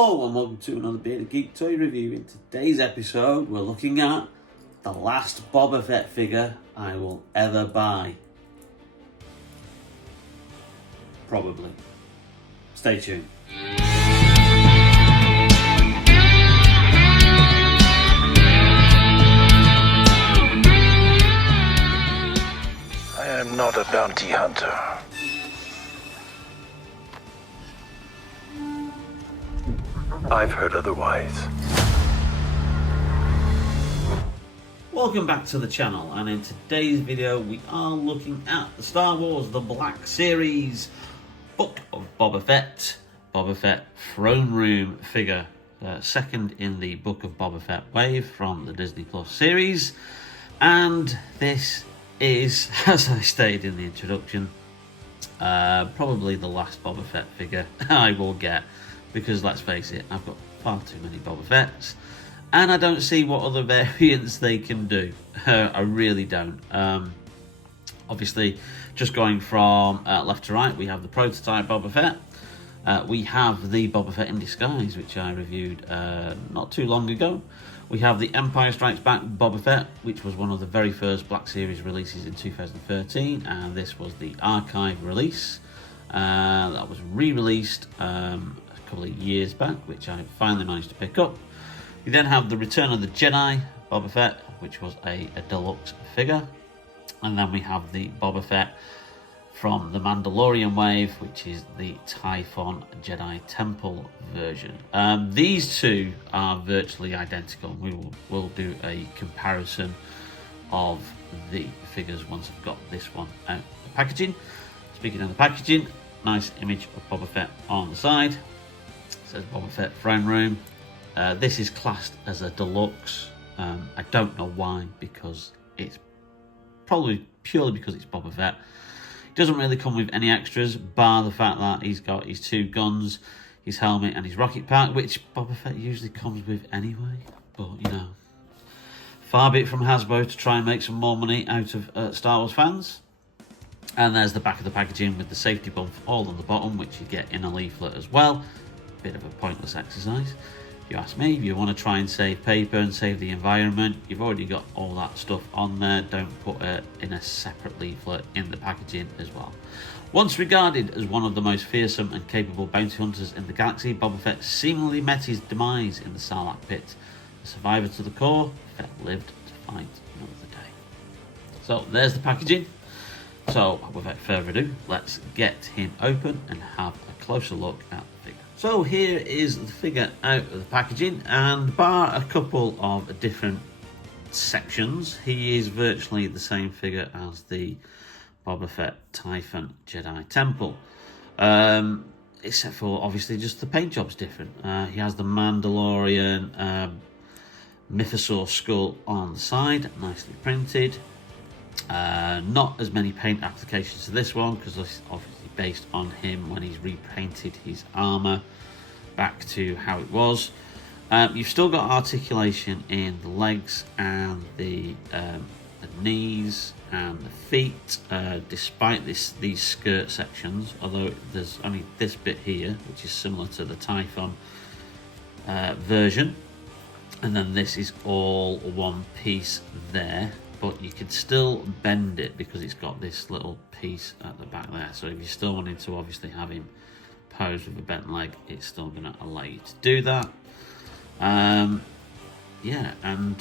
Hello and welcome to another Bearded Geek toy review. In today's episode we're looking at the last Boba Fett figure I will ever buy. Probably. Stay tuned. I am not a bounty hunter. I've heard otherwise. Welcome back to the channel, and in today's video we are looking at the Star Wars The Black Series Book of Boba Fett Throne Room figure. Second in the Book of Boba Fett wave from the Disney Plus series. And this is, as I stated in the introduction, probably the last Boba Fett figure I will get. Because let's face it, I've got far too many Boba Fetts. And I don't see what other variants they can do. I really don't. Obviously, just going from left to right, we have the prototype Boba Fett. We have the Boba Fett in Disguise, which I reviewed not too long ago. We have the Empire Strikes Back Boba Fett, which was one of the very first Black Series releases in 2013. And this was the archive release. That was re-released a couple of years back, which I finally managed to pick up. We then have the Return of the Jedi Boba Fett, which was a deluxe figure. And then we have the Boba Fett from the Mandalorian wave, which is the Typhon Jedi Temple version. These two are virtually identical. We'll do a comparison of the figures once I've got this one out of the packaging. Speaking of the packaging, nice image of Boba Fett on the side. It says Boba Fett Throne Room. This is classed as a deluxe. I don't know why, because it's probably purely because it's Boba Fett. It doesn't really come with any extras, bar the fact that he's got his two guns, his helmet and his rocket pack, which Boba Fett usually comes with anyway. But, you know, far be it from Hasbro to try and make some more money out of Star Wars fans. And there's the back of the packaging with the safety bump all on the bottom, which you get in a leaflet as well. Bit of a pointless exercise, if you ask me. If you want to try and save paper and save the environment, you've already got all that stuff on there. Don't put it in a separate leaflet in the packaging as well. Once regarded as one of the most fearsome and capable bounty hunters in the galaxy, Boba Fett seemingly met his demise in the Sarlacc pit. A survivor to the core, Fett lived to fight another day. So there's the packaging. So, without further ado, let's get him open and have a closer look at the figure. So here is the figure out of the packaging, and bar a couple of different sections, he is virtually the same figure as the Boba Fett Typhon Jedi Temple. Except for, obviously, just the paint job's different. He has the Mandalorian mythosaur skull on the side, nicely printed. Not as many paint applications to this one, because this is obviously based on him when he's repainted his armor back to how it was. You've still got articulation in the legs and the knees and the feet, despite these skirt sections, although there's only this bit here, which is similar to the Typhon version, and then this is all one piece there. But you can still bend it because it's got this little piece at the back there. So if you're still wanting to obviously have him pose with a bent leg, it's still going to allow you to do that. Yeah, and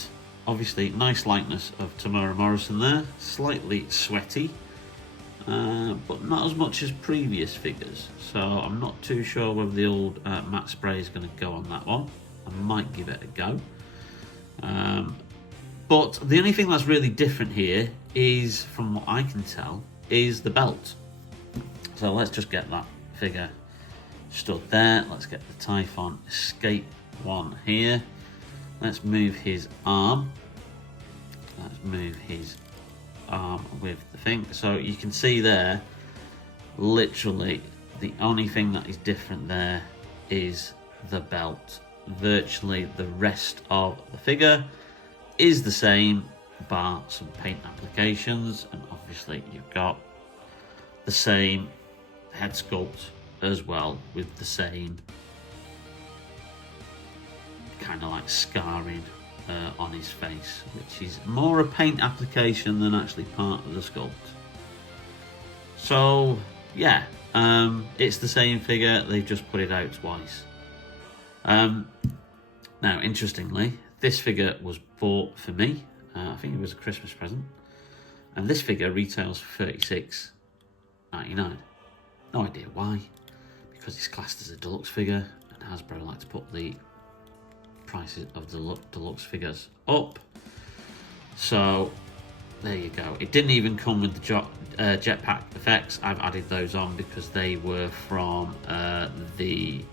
obviously nice likeness of Tamora Morrison there. Slightly sweaty, but not as much as previous figures. So I'm not too sure whether the old matte spray is going to go on that one. I might give it a go. But the only thing that's really different here is, from what I can tell, is the belt. So let's just get that figure stood there. Let's get the Typhon Escape one here. Let's move his arm. Let's move his arm with the thing. So you can see there, literally, the only thing that is different there is the belt. Virtually the rest of the figure is the same, bar some paint applications, and obviously you've got the same head sculpt as well, with the same kind of like scarring on his face, which is more a paint application than actually part of the sculpt. So yeah, it's the same figure, they've just put it out twice. Now interestingly, this figure was bought for me, I think it was a Christmas present, and this figure retails for $36.99. No idea why, because it's classed as a deluxe figure, and Hasbro like to put the prices of the deluxe figures up. So there you go. It didn't even come with the jetpack effects. I've added those on because they were from the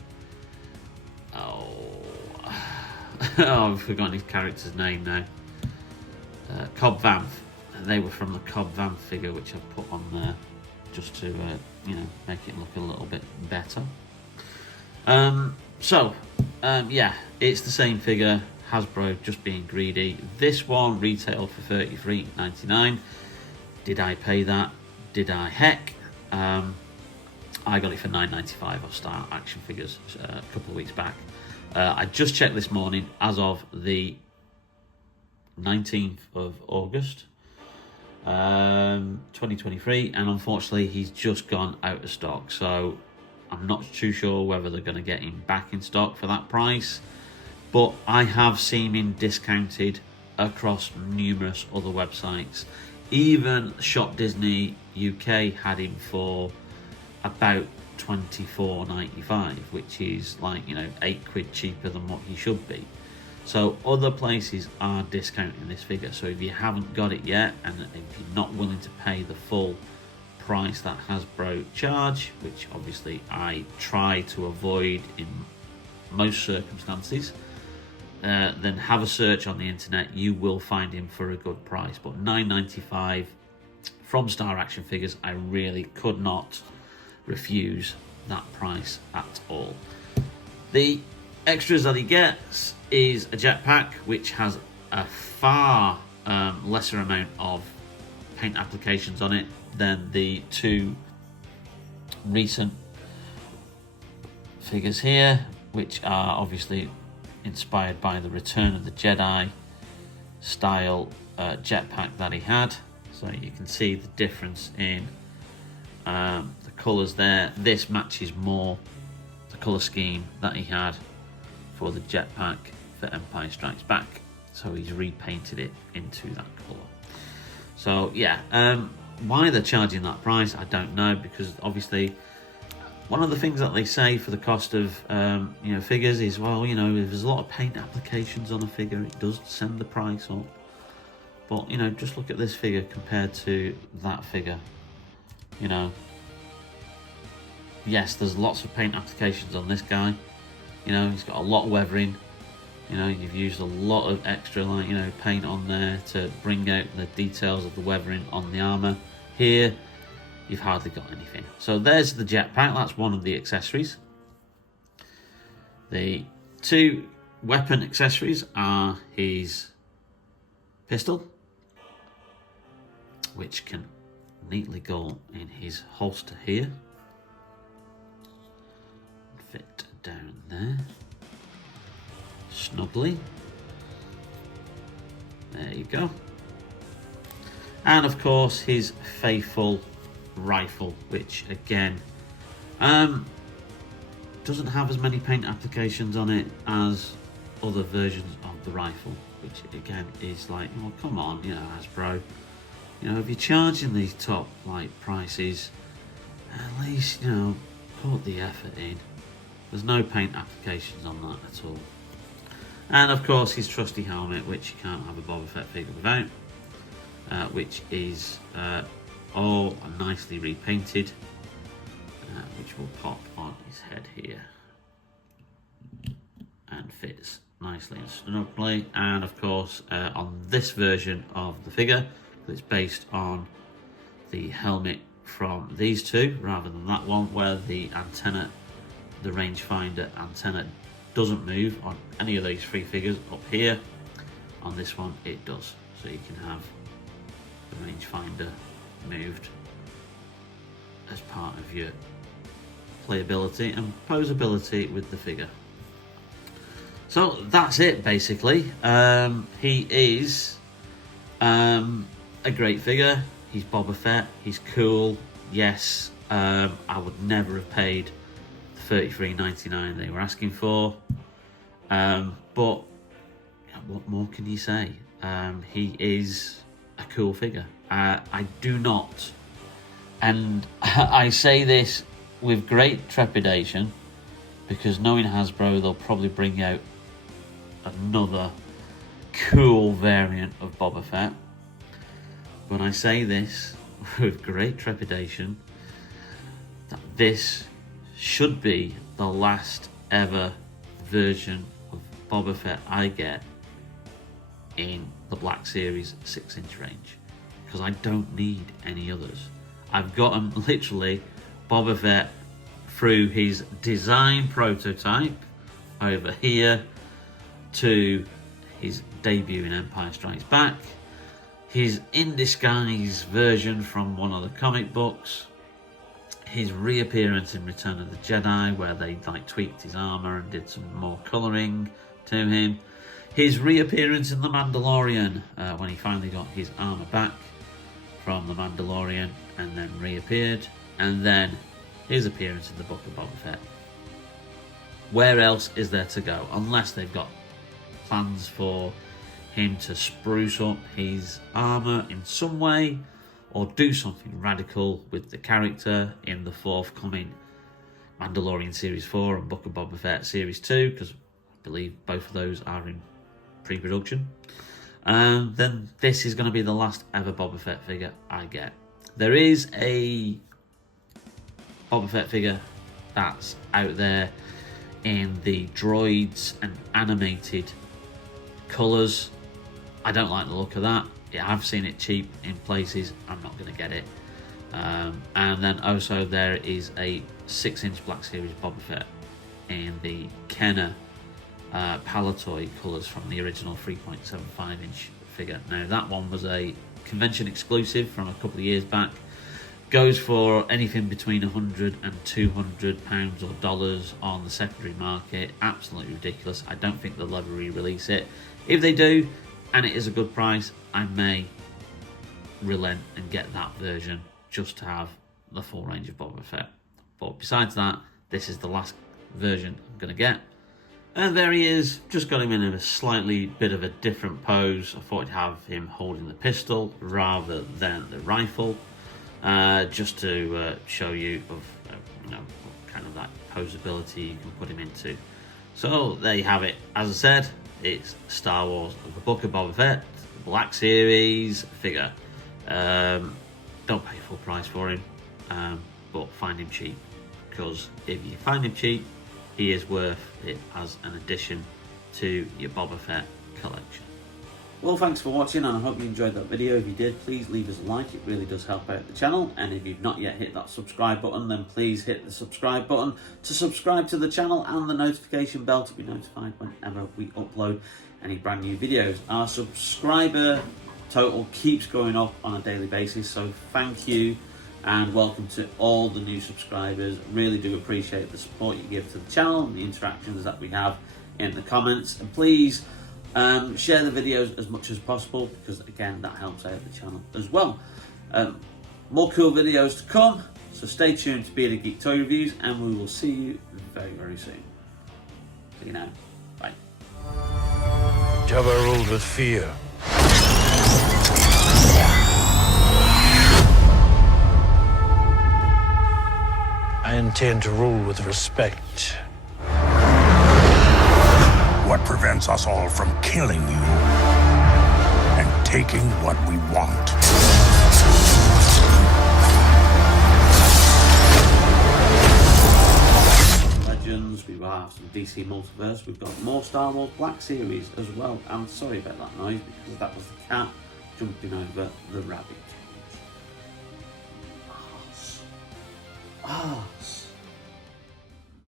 I've forgotten his character's name now. Cobb Vanth. They were from the Cobb Vanth figure, which I've put on there just to you know, make it look a little bit better. Yeah, it's the same figure. Hasbro just being greedy. This one retailed for $33.99. Did I pay that? Did I? Heck. I got it for $9.95 off Star Action Figures a couple of weeks back. I just checked this morning, as of the 19th of August 2023, and unfortunately he's just gone out of stock, so I'm not too sure whether they're going to get him back in stock for that price, but I have seen him discounted across numerous other websites. Even Shop Disney UK had him for about $24.95, which is like, you know, £8 cheaper than what he should be. So other places are discounting this figure. So if you haven't got it yet, and if you're not willing to pay the full price that Hasbro charge, which obviously I try to avoid in most circumstances, then have a search on the internet. You will find him for a good price. But $9.95 from Star Action Figures, I really could not refuse that price at all. The extras that he gets is a jetpack, which has a far lesser amount of paint applications on it than the two recent figures here, which are obviously inspired by the Return of the Jedi style jetpack that he had. So you can see the difference in the colours there. This matches more the colour scheme that he had for the jetpack for Empire Strikes Back, so he's repainted it into that colour. So yeah, why they're charging that price, I don't know, because obviously one of the things that they say for the cost of you know, figures is, well, you know, if there's a lot of paint applications on a figure, it does send the price up. But you know, just look at this figure compared to that figure. You know, yes, there's lots of paint applications on this guy. You know, he's got a lot of weathering. You know, you've used a lot of extra, like, you know, paint on there to bring out the details of the weathering on the armour. Here, you've hardly got anything. So there's the jetpack. That's one of the accessories. The two weapon accessories are his pistol, which can neatly go in his holster here. Fit down there snugly. There you go. And of course his faithful rifle, which again doesn't have as many paint applications on it as other versions of the rifle, which again is like, oh come on, you know, Hasbro, you know, if you're charging these top like prices, at least, you know, put the effort in. There's no paint applications on that at all. And of course his trusty helmet, which you can't have a Boba Fett figure without, which is all nicely repainted, which will pop on his head here and fits nicely and snugly. And of course on this version of the figure, it's based on the helmet from these two rather than that one, where the antenna, the rangefinder antenna, doesn't move on any of these three figures up here. On this one it does, so you can have the rangefinder moved as part of your playability and posability with the figure. So that's it basically. He is a great figure. He's Boba Fett. He's cool. Yes, I would never have paid the $33.99 they were asking for. But what more can you say? He is a cool figure. I do not, and I say this with great trepidation, because knowing Hasbro, they'll probably bring out another cool variant of Boba Fett. But I say this with great trepidation, that this should be the last ever version of Boba Fett I get in the Black Series 6-inch range, because I don't need any others. I've gotten literally Boba Fett through his design prototype over here, to his debut in Empire Strikes Back, his in disguise version from one of the comic books, his reappearance in Return of the Jedi, where they tweaked his armor and did some more coloring to him, his reappearance in The Mandalorian, when he finally got his armor back from The Mandalorian and then reappeared, and then his appearance in the Book of Boba Fett. Where else is there to go? Unless they've got plans for him to spruce up his armor in some way, or do something radical with the character in the forthcoming Mandalorian Series 4 and Book of Boba Fett Series 2, because I believe both of those are in pre-production. Then this is going to be the last ever Boba Fett figure I get. There is a Boba Fett figure that's out there in the droids and animated colours. I don't like the look of that. Yeah, I've seen it cheap in places. I'm not going to get it. And then also there is a 6-inch Black Series Boba Fett in the Kenner Palatoy colours from the original 3.75-inch figure. Now that one was a convention exclusive from a couple of years back. Goes for anything between £100 and £200 or dollars on the secondary market. Absolutely ridiculous. I don't think they'll ever re-release it. If they do, and it is a good price, I may relent and get that version just to have the full range of Boba Fett. But besides that, this is the last version I'm going to get. And there he is. Just got him in a slightly bit of a different pose. I thought I'd have him holding the pistol rather than the rifle. Just to show you of what kind of that posability you can put him into. So there you have it. As I said, it's Star Wars, the Book of Boba Fett, the Black Series figure. Don't pay full price for him, but find him cheap, because if you find him cheap, he is worth it as an addition to your Boba Fett collection. Well, thanks for watching, and I hope you enjoyed that video. If you did, please leave us a like. It really does help out the channel. And if you've not yet hit that subscribe button, then please hit the subscribe button to subscribe to the channel, and the notification bell to be notified whenever we upload any brand new videos. Our subscriber total keeps going up on a daily basis, so thank you and welcome to all the new subscribers. Really do appreciate the support you give to the channel and the interactions that we have in the comments. And please share the videos as much as possible, because again, that helps out the channel as well. More cool videos to come, so stay tuned to Bearded Geek Toy Reviews, and we will see you very, very soon. See you now. Bye. Jabba ruled with fear. I intend to rule with respect. What prevents us all from killing you and taking what we want? Legends, we will have some DC Multiverse, we've got more Star Wars Black Series as well. I'm sorry about that noise, because that was the cat jumping over the rabbit cage. Arse.